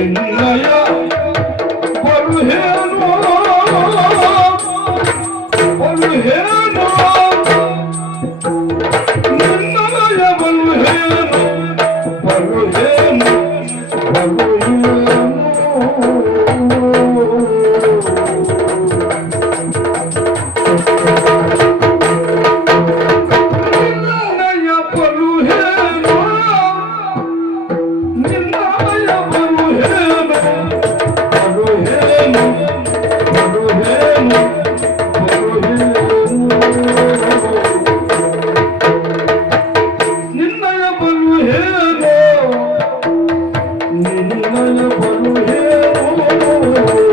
Hey, hey, hey, Oh, oh, oh, oh, oh.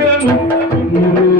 Thank you.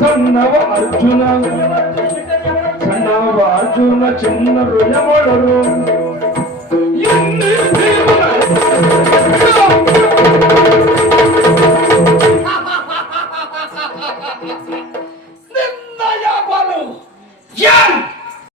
సన్నవ Arjuna. సన్నవ Arjuna చిన్న యమలరు